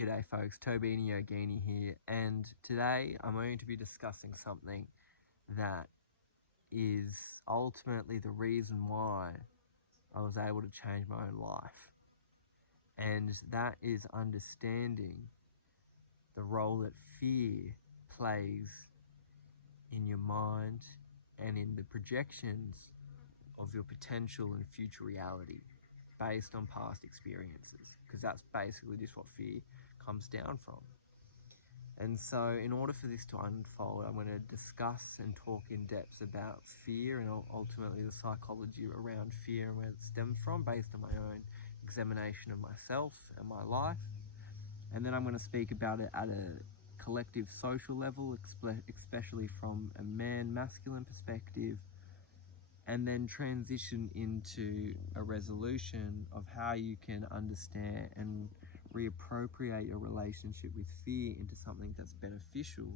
G'day folks, Tobini Yogini here, and today I'm going to be discussing something that is ultimately the reason why I was able to change my own life, and that is understanding the role that fear plays in your mind and in the projections of your potential and future reality based on past experiences, because that's basically just what fear comes down from. And so in order for this to unfold, I'm going to discuss and talk in depth about fear and ultimately the psychology around fear and where it stems from based on my own examination of myself and my life. And then I'm going to speak about it at a collective social level, especially from a masculine perspective, and then transition into a resolution of how you can understand and reappropriate your relationship with fear into something that's beneficial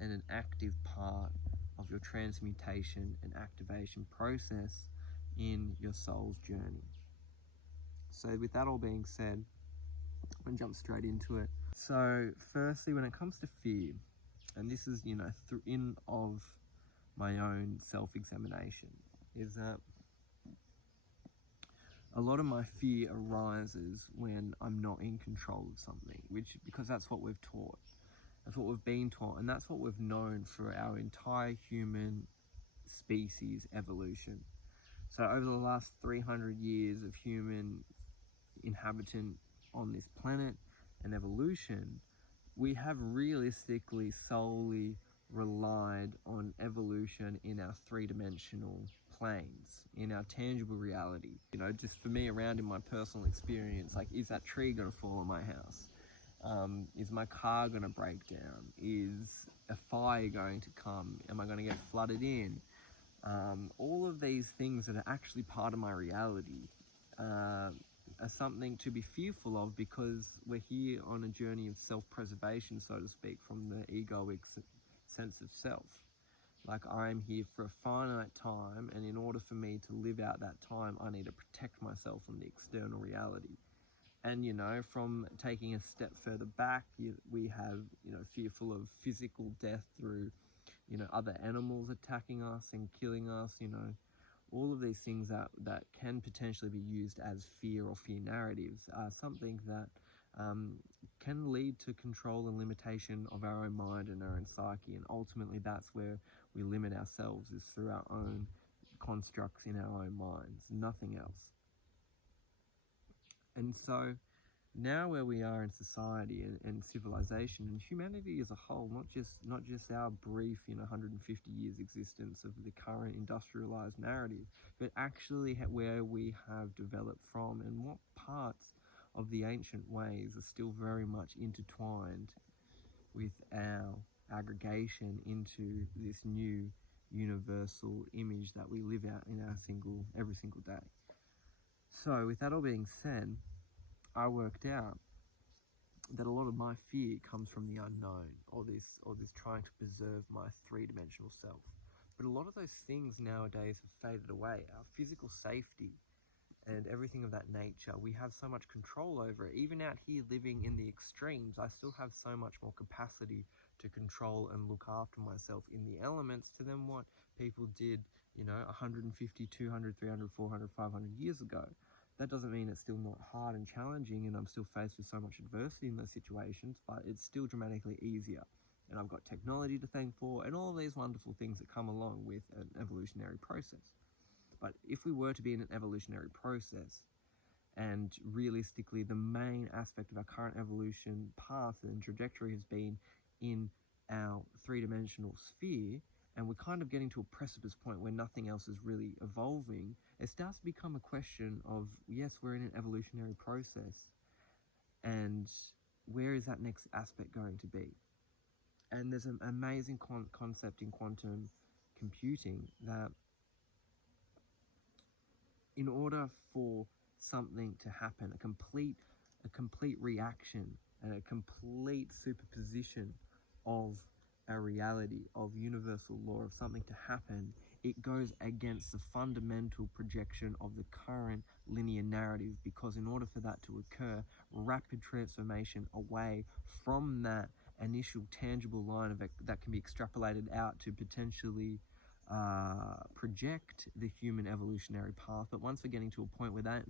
and an active part of your transmutation and activation process in your soul's journey. So with that all being said, I'm going to jump straight into it. So firstly, when it comes to fear, and this is, in of my own self-examination, is that a lot of my fear arises when I'm not in control of something, because that's what we've taught. That's what we've been taught, and that's what we've known for our entire human species evolution. So over the last 300 years of human inhabitant on this planet and evolution, we have realistically solely relied on evolution in our three-dimensional planes, in our tangible reality. Just for me, around in my personal experience, like, is that tree gonna fall on my house? Is my car gonna break down? Is a fire going to come? Am I gonna get flooded in? All of these things that are actually part of my reality are something to be fearful of, because we're here on a journey of self-preservation, so to speak, from the egoic sense of self. Like, I'm here for a finite time, and in order for me to live out that time, I need to protect myself from the external reality. And, from taking a step further back, we have, fearful of physical death through, other animals attacking us and killing us, all of these things that can potentially be used as fear or fear narratives are something that can lead to control and limitation of our own mind and our own psyche, and ultimately that's where we limit ourselves, is through our own constructs in our own minds, nothing else. And so now where we are in society and civilization and humanity as a whole, not just our brief 150 years existence of the current industrialized narrative, but actually where we have developed from and what parts of the ancient ways are still very much intertwined with our aggregation into this new universal image that we live out in every single day. So with that all being said, I worked out that a lot of my fear comes from the unknown, or this trying to preserve my three-dimensional self. But a lot of those things nowadays have faded away. Our physical safety and everything of that nature, we have so much control over it. Even out here living in the extremes, I still have so much more capacity to control and look after myself in the elements to than what people did, 150, 200, 300, 400, 500 years ago. That doesn't mean it's still not hard and challenging, and I'm still faced with so much adversity in those situations, but it's still dramatically easier. And I've got technology to thank for, and all of these wonderful things that come along with an evolutionary process. But if we were to be in an evolutionary process, and realistically the main aspect of our current evolution path and trajectory has been in our three-dimensional sphere, and we're kind of getting to a precipice point where nothing else is really evolving, it starts to become a question of, yes, we're in an evolutionary process, and where is that next aspect going to be? And there's an amazing concept in quantum computing that in order for something to happen, a complete reaction and a complete superposition of a reality, of universal law, of something to happen, it goes against the fundamental projection of the current linear narrative, because in order for that to occur, rapid transformation away from that initial tangible line of it that can be extrapolated out to potentially project the human evolutionary path. But once we're getting to a point where that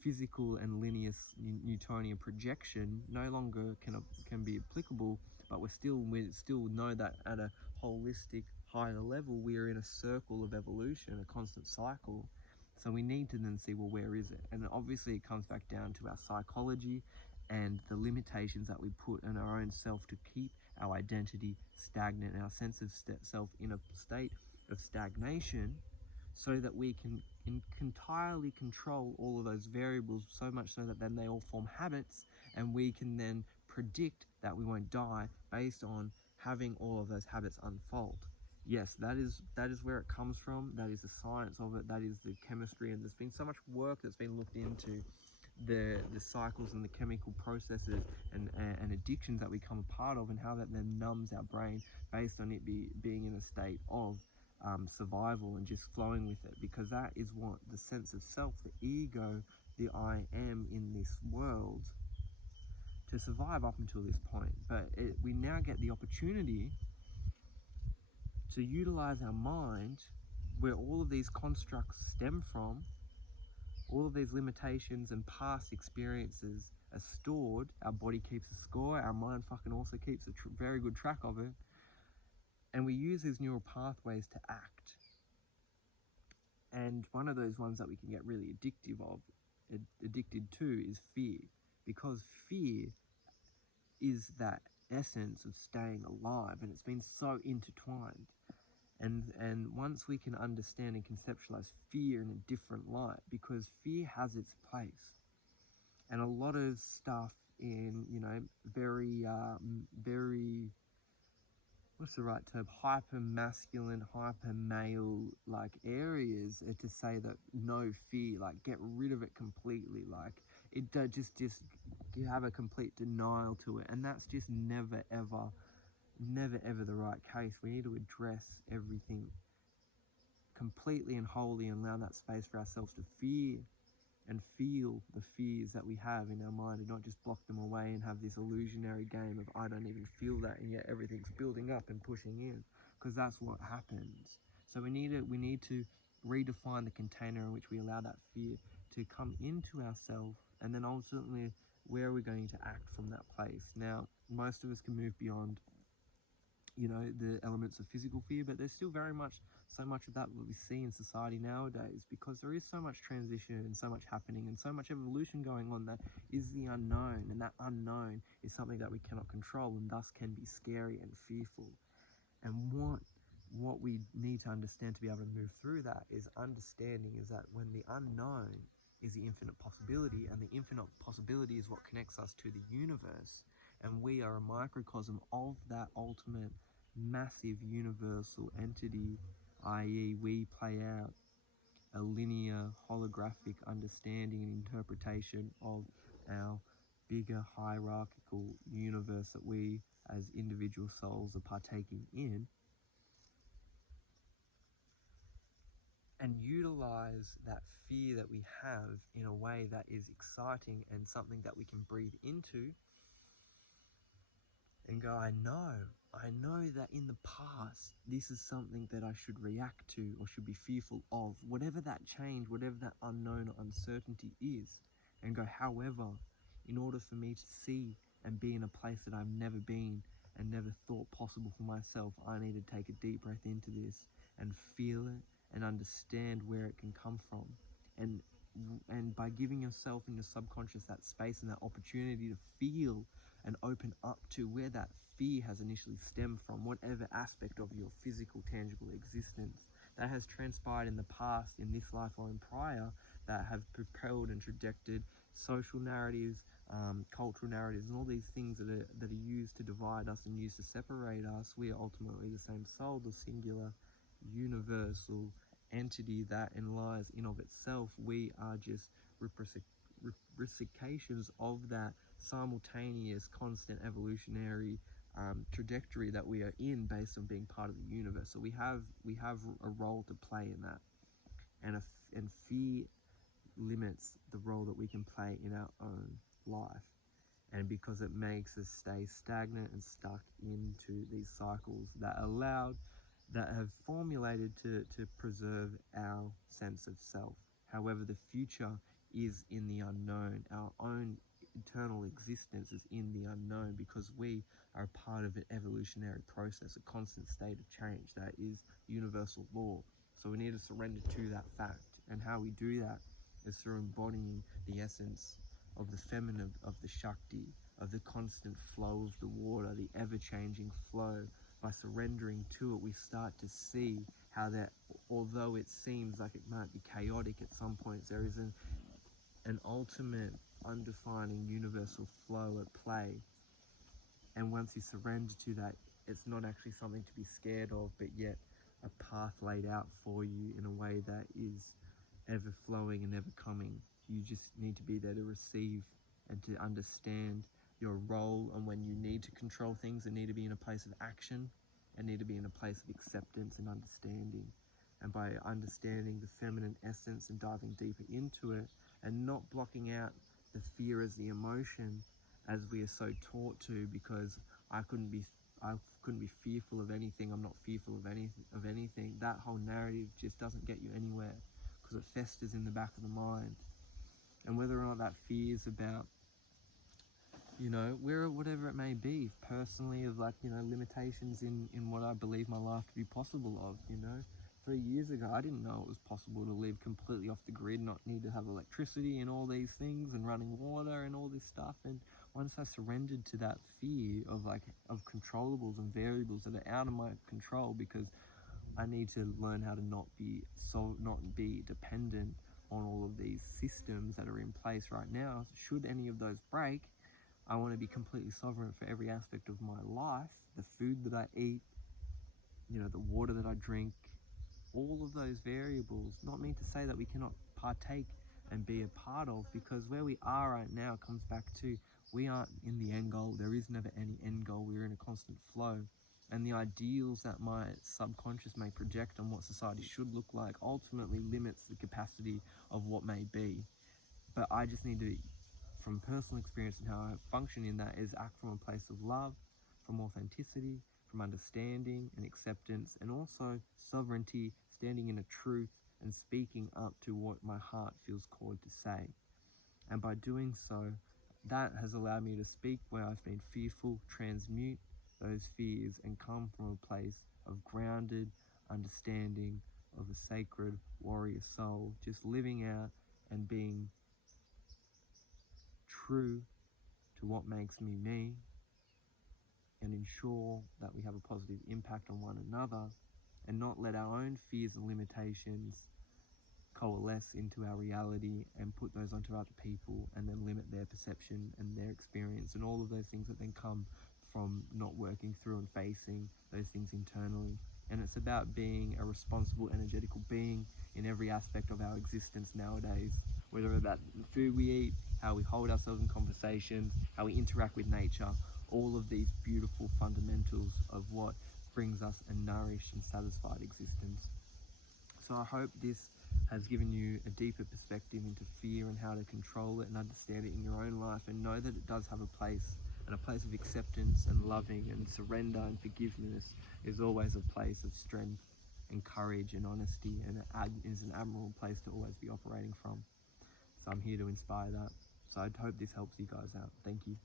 physical and linear Newtonian projection no longer can be applicable, but we still know that at a holistic higher level we are in a circle of evolution, a constant cycle. So we need to then see, well, where is it? And obviously it comes back down to our psychology and the limitations that we put on our own self to keep our identity stagnant, our sense of self in a state of stagnation, so that we can entirely control all of those variables, so much so that then they all form habits, and we can then predict that we won't die based on having all of those habits unfold. Yes, that is where it comes from. That is the science of it. That is the chemistry, and there's been so much work that's been looked into the cycles and the chemical processes and addictions that we come a part of, and how that then numbs our brain based on it being in a state of survival and just flowing with it, because that is what the sense of self, the ego, the I am in this world to survive up until this point. But we now get the opportunity to utilize our mind, where all of these constructs stem from, all of these limitations and past experiences are stored. Our body keeps a score, our mind fucking also keeps a very good track of it, and we use these neural pathways to act. And one of those ones that we can get really addicted to is fear, because fear is that essence of staying alive, and it's been so intertwined. And once we can understand and conceptualize fear in a different light, because fear has its place, and a lot of stuff in, very what's the right term, hyper masculine, hyper male like areas, to say that no fear, like get rid of it completely, like it just you have a complete denial to it, and that's just never ever the right case. We need to address everything completely and wholly, and allow that space for ourselves to fear and feel the fears that we have in our mind, and not just block them away and have this illusionary game of I don't even feel that, and yet everything's building up and pushing in, because that's what happens. So we need to redefine the container in which we allow that fear to come into ourselves, and then ultimately where are we going to act from that place. Now, most of us can move beyond the elements of physical fear, but there's still very much so much of that what we see in society nowadays, because there is so much transition and so much happening and so much evolution going on, that is the unknown, and that unknown is something that we cannot control, and thus can be scary and fearful. And what we need to understand to be able to move through that is understanding is that when the unknown is the infinite possibility, and the infinite possibility is what connects us to the universe, and we are a microcosm of that ultimate massive universal entity, i.e. we play out a linear holographic understanding and interpretation of our bigger hierarchical universe that we as individual souls are partaking in, and utilize that fear that we have in a way that is exciting and something that we can breathe into, and go, I know that in the past this is something that I should react to or should be fearful of, whatever that change, whatever that unknown or uncertainty is, and go, however, in order for me to see and be in a place that I've never been and never thought possible for myself, I need to take a deep breath into this and feel it and understand where it can come from. And by giving yourself and your subconscious that space and that opportunity to feel and open up to where that fear has initially stemmed from, whatever aspect of your physical, tangible existence that has transpired in the past, in this life or in prior, that have propelled and trajected social narratives, cultural narratives, and all these things that are used to divide us and used to separate us. We are ultimately the same soul, the singular, universal entity that lies in of itself. We are just reciprocations of that simultaneous, constant evolutionary trajectory that we are in, based on being part of the universe. So we have a role to play in that, and fear limits the role that we can play in our own life, and because it makes us stay stagnant and stuck into these cycles that have formulated to preserve our sense of self. However, the future is in the unknown. Our own eternal existence is in the unknown, because we are a part of an evolutionary process, a constant state of change that is universal law. So we need to surrender to that fact. And how we do that is through embodying the essence of the feminine, of the Shakti, of the constant flow of the water, the ever-changing flow. By surrendering to it, we start to see how that, although it seems like it might be chaotic at some points, there is an ultimate, undefining, universal flow at play. And once you surrender to that, it's not actually something to be scared of, but yet a path laid out for you in a way that is ever flowing and ever coming. You just need to be there to receive and to understand your role, and when you need to control things that need to be in a place of action and need to be in a place of acceptance and understanding. And by understanding the feminine essence and diving deeper into it, and not blocking out the fear as the emotion as we are so taught to, because I couldn't be fearful of anything, I'm not fearful of anything. That whole narrative just doesn't get you anywhere, because it festers in the back of the mind. And whether or not that fear is about, whatever it may be, personally, of limitations in what I believe my life to be possible of, 3 years ago, I didn't know it was possible to live completely off the grid, not need to have electricity and all these things, and running water and all this stuff. And once I surrendered to that fear of controllables and variables that are out of my control, because I need to learn how to not be dependent on all of these systems that are in place right now. Should any of those break, I want to be completely sovereign for every aspect of my life, the food that I eat, the water that I drink, all of those variables. Not mean to say that we cannot partake and be a part of, because where we are right now comes back to, we aren't in the end goal. There is never any end goal. We're in a constant flow. And the ideals that my subconscious may project on what society should look like ultimately limits the capacity of what may be. But I just need to, from personal experience and how I function in that, is act from a place of love, from authenticity, from understanding and acceptance, and also sovereignty, standing in a truth and speaking up to what my heart feels called to say. And by doing so, that has allowed me to speak where I've been fearful, transmute those fears, and come from a place of grounded understanding of a sacred warrior soul, just living out and being true to what makes me me, and ensure that we have a positive impact on one another, and not let our own fears and limitations coalesce into our reality and put those onto other people, and then limit their perception and their experience, and all of those things that then come from not working through and facing those things internally. And it's about being a responsible, energetical being in every aspect of our existence nowadays, whether about the food we eat, how we hold ourselves in conversations, how we interact with nature, all of these beautiful fundamentals of what brings us a nourished and satisfied existence. So I hope this has given you a deeper perspective into fear and how to control it and understand it in your own life, and know that it does have a place, and a place of acceptance and loving and surrender and forgiveness is always a place of strength and courage and honesty, and it is an admirable place to always be operating from. So I'm here to inspire that. So I hope this helps you guys out. Thank you.